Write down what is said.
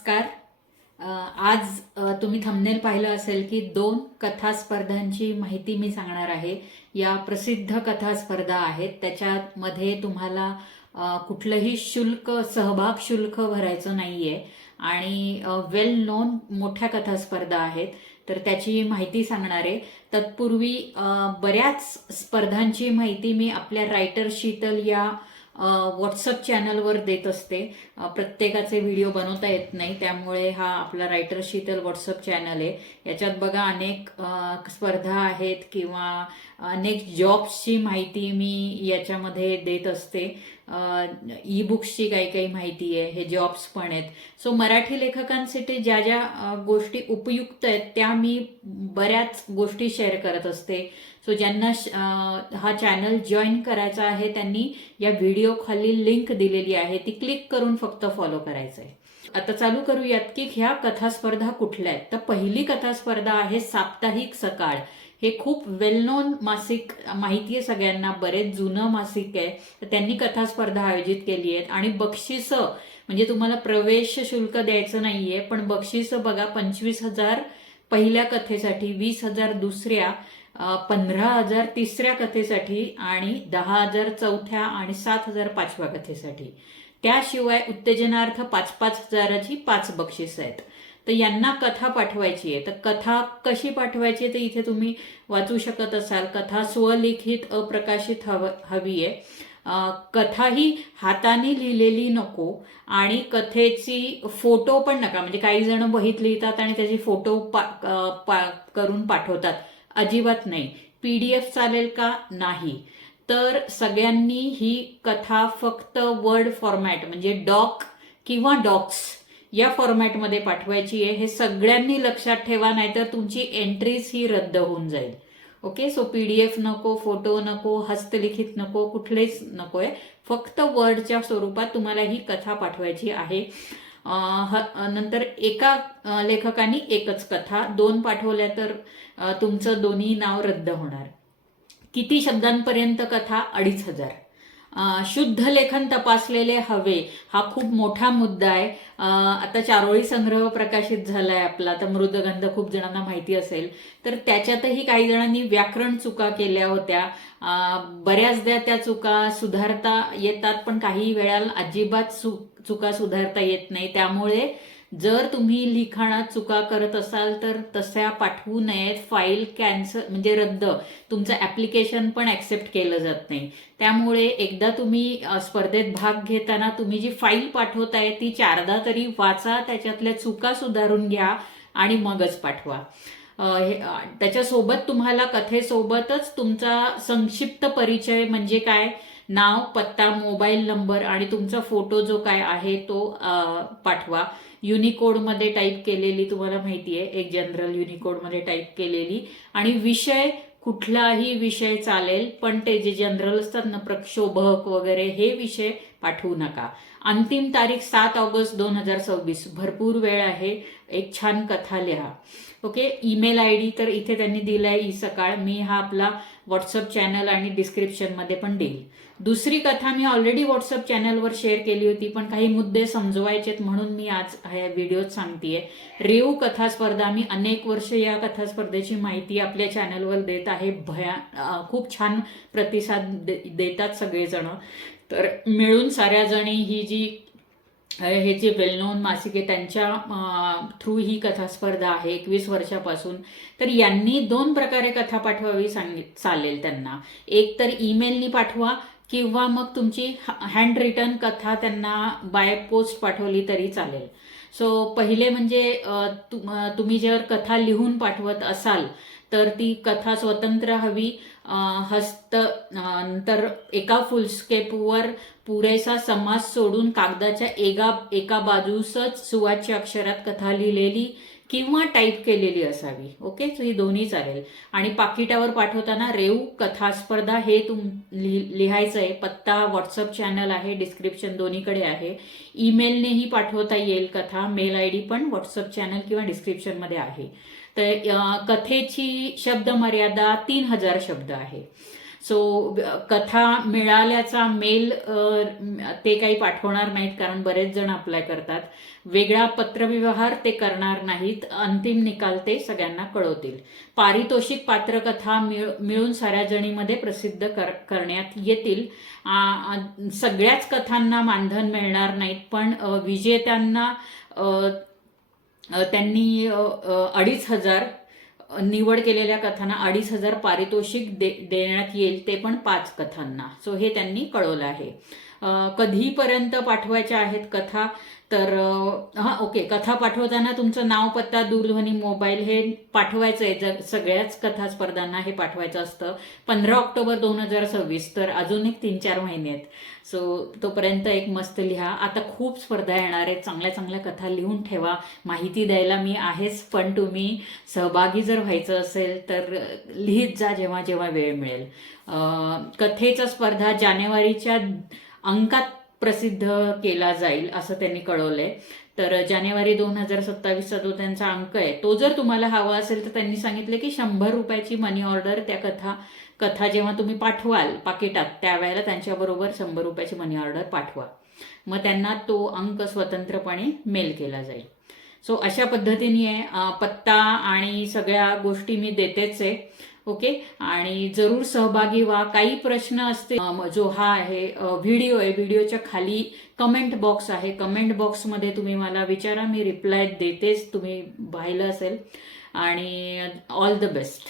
नमस्कार. आज तुम्ही थंबनेल पाहिलं असेल की 2 कथा स्पर्धांची माहिती मी सांगणार आहे. या प्रसिद्ध कथा स्पर्धा आहेत. त्याच्यामध्ये तुम्हाला कुठलंही सहभाग शुल्क भरायचं नाहीये आणि वेल नोन मोठ्या कथा स्पर्धा आहेत. तर त्याची माहिती सांगणार आहे. तत्पूर्वी बऱ्याच स्पर्धांची माहिती मी आपल्या रायटर शीतल या व्हॉट्सअप चॅनलवर देत असते. प्रत्येकाचे व्हिडिओ बनवता येत नाही, त्यामुळे हा आपला रायटर शीतल व्हॉट्सअप चॅनल आहे. याच्यात बघा अनेक स्पर्धा आहेत किंवा अनेक जॉब्सची माहिती मी याच्यामध्ये देत असते. ई बुक्सची काही माहिती आहे, हे जॉब्स पण आहेत. सो मराठी लेखकांसाठी ज्या ज्या गोष्टी उपयुक्त आहेत त्या मी बऱ्याच गोष्टी शेअर करत असते. सो ज्यांना हा चॅनल जॉईन करायचा आहे त्यांनी या व्हिडिओ खाली लिंक दिलेली आहे, ती क्लिक करून फक्त फॉलो करायचं आहे. आता चालू करूयात की ह्या कथा स्पर्धा कुठल्या आहेत. तर पहिली कथा स्पर्धा आहे साप्ताहिक सकाळ. हे खूप वेल नोन मासिक माहिती आहे सगळ्यांना, बरेच जुनं मासिक आहे. तर त्यांनी कथा स्पर्धा आयोजित केली आहेत आणि बक्षिसं म्हणजे तुम्हाला प्रवेश शुल्क द्यायचं नाहीये, पण बक्षिसं बघा 25,000 पहिल्या कथेसाठी, 20,000 दुसऱ्या, 15,000 तिसऱ्या कथेसाठी आणि 10,000 चौथ्या आणि 7,000 पाचव्या कथेसाठी. त्याशिवाय उत्तेजनार्थ 5,000ची 5 बक्षिसं आहेत. तर यांना कथा पाठवायची आहे. तर कथा कशी पाठवायची तर इथे तुम्ही वाचू शकत असाल. कथा स्वलिखित अप्रकाशित हवी आहे. कथा ही हाताने लिहिलेली नको आणि कथेची फोटो पण नका. म्हणजे काही जण वहीत लिहितात आणि त्याची फोटो करून पाठवतात. अजिबात नाही. PDF चालेल का? नाही. तर सगळ्यांनी ही कथा फक्त वर्ड फॉर्मॅट म्हणजे डॉक किंवा डॉक्स या फॉर्मॅटमध्ये पाठवायची आहे. हे सगळ्यांनी लक्षात ठेवा, नाहीतर तुमची एंट्रीज ही रद्द होऊन जाईल. ओके. सो PDF नको, फोटो नको, हस्तलिखित नको, कुठलेच नकोय. फक्त वर्डच्या स्वरूपात तुम्हाला ही कथा पाठवायची आहे. नंतर एका लेखकाने एकच कथा, 2 पाठवल्या तर तुमचं दोन्ही नाव रद्द होणार. किती शब्दांपर्यंत कथा? 2,500. शुद्ध लेखन तपासलेले हवे, हा खूप मोठा मुद्दा आहे. आता चारोळी संग्रह प्रकाशित झालाय आपला, तर मृदगंध खूप जणांना माहिती असेल. तर त्याच्यातही काही जणांनी व्याकरण चुका केल्या होत्या. बऱ्याचदा त्या चुका सुधारता येतात, पण काही वेळेला अजिबात चुका सुधारता येत नाही. त्यामुळे जर तुम्ही लिखाणात चुका करत असाल तर तशा पाठवू नयेत. फाईल कॅन्सल म्हणजे रद्द, तुमचं ऍप्लिकेशन पण ऍक्सेप्ट केलं जात नाही. त्यामुळे एकदा तुम्ही स्पर्धेत भाग घेताना तुम्ही जी फाईल पाठवताय ती 4दा तरी वाचा, त्याच्यातल्या चुका सुधारून घ्या आणि मगच पाठवा. त्याच्यासोबत तुम्हाला कथेसोबतच तुमचा संक्षिप्त परिचय म्हणजे काय, नाव, पत्ता, मोबाईल नंबर आणि तुमचा फोटो जो काय आहे तो पाठवा. युनिकोडमध्ये टाईप केलेली, तुम्हाला माहिती आहे, एक जनरल युनिकोडमध्ये टाईप केलेली. आणि विषय कुठलाही विषय चालेल, पण ते जे जनरल असतात ना, प्रक्षोभक वगैरे, हे विषय पाठवू नका. अंतिम तारीख 7 ऑगस्ट 2026. भरपूर वेळ आहे. एक छान कथा लिहा. ओके. ईमेल ID तर इथे त्यांनी दिलाय सकाळ. मी हा आपला व्हॉट्सअप चॅनल आणि डिस्क्रिप्शनमध्ये पण देईल. दुसरी कथा मी ऑलरेडी व्हॉट्सअप चॅनलवर शेअर केली होती, पण काही मुद्दे समजवायचेत म्हणून मी आज ह्या व्हिडिओत सांगतेय. रेऊ कथा स्पर्धा, मी अनेक वर्ष या कथा स्पर्धेची माहिती आपल्या चॅनलवर देत आहे. खूप छान प्रतिसाद देतात सगळेजण. तर मिळून साऱ्या जणी ही जी हे जे वेल नोन मासिक आहे त्यांच्या थ्रू ही कथा स्पर्धा आहे 21 वर्षापासून. तर यांनी 2 प्रकारे कथा पाठवावी चालेल त्यांना. एक तर ईमेलनी पाठवा किंवा मग तुमची हँड रिटन कथा त्यांना बाय पोस्ट पाठवली तरी चालेल. सो पहिले म्हणजे तुम्ही जर कथा लिहून पाठवत असाल तर ती कथा स्वतंत्र हवी. नंतर एका फुलस्केपवर पुरेसा समास सोडून कागदाच्या एका बाजूसच सुवाच्य अक्षरात कथा लिहिलेली किंवा टाईप केलेली असावी. ओके. सो ही दोन्ही चालेल. आणि पाकिटावर पाठवताना रेऊ कथा स्पर्धा हे लिहायचं आहे. पत्ता व्हॉट्सअप चॅनल आहे, डिस्क्रिप्शन दोन्हीकडे आहे. ईमेलनेही पाठवता येईल कथा. मेल ID पण व्हॉट्सअप चॅनल किंवा डिस्क्रिप्शनमध्ये आहे. तर कथेची शब्द मर्यादा 3,000 शब्द आहे. सो कथा मिळाल्याचा मेल ते काही पाठवणार नाहीत, कारण बरेच जण अप्लाय करतात. वेगळा पत्रव्यवहार ते करणार नाहीत. अंतिम निकाल ते सगळ्यांना कळवतील. पारितोषिक पात्रकथा मिळून साऱ्या जणीमध्ये प्रसिद्ध करण्यात येतील. सगळ्याच कथांना मानधन मिळणार नाहीत, पण विजेत्यांना त्यांनी 2,500 निवड केलेल्या कथांना 2,500 पारितोषिक देण्यात येईल, ते पण 5 कथांना. सो हे त्यांनी कळवलं आहे. कधीपर्यंत पाठवायच्या आहेत कथा, तर ओके, कथा पाठवताना तुमचं नाव, पत्ता, दूरध्वनी, मोबाईल हे पाठवायचं आहे. सगळ्याच कथा स्पर्धांना हे पाठवायचं असतं. 15 ऑक्टोबर 2026, तर अजून एक 3-4 महिने आहेत. सो तोपर्यंत एक मस्त लिहा. आता खूप स्पर्धा येणार आहेत. चांगल्या चांगल्या कथा लिहून ठेवा. माहिती द्यायला मी आहेच, पण तुम्ही सहभागी जर व्हायचं असेल तर लिहित जा जेव्हा जेव्हा वेळ मिळेल. कथेचा स्पर्धा जानेवारीच्या अंकात प्रसिद्ध केला जाईल असं त्यांनी कळवलंय. तर जानेवारी 2027चा जो त्यांचा अंक आहे, तो जर तुम्हाला हवा असेल तर त्यांनी सांगितलं की 100 रुपयाची मनी ऑर्डर त्या कथा जेव्हा तुम्ही पाठवाल पाकिटात, त्यावेळेला त्यांच्याबरोबर 100 रुपयाची मनी ऑर्डर पाठवा. मग त्यांना तो अंक स्वतंत्रपणे मेल केला जाईल. सो अशा पद्धतीने आहे. पत्ता आणि सगळ्या गोष्टी मी देतेच आहे. ओके, आणि जरूर सहभागी व्हा. काही प्रश्न असतील, जो हा आहे व्हिडिओ आहे, व्हिडिओच्या खाली कमेंट बॉक्स आहे. कमेंट बॉक्समध्ये तुम्ही मला विचारा, मी रिप्लाय देतेच, तुम्ही पाहिलं असेल. आणि ऑल द बेस्ट.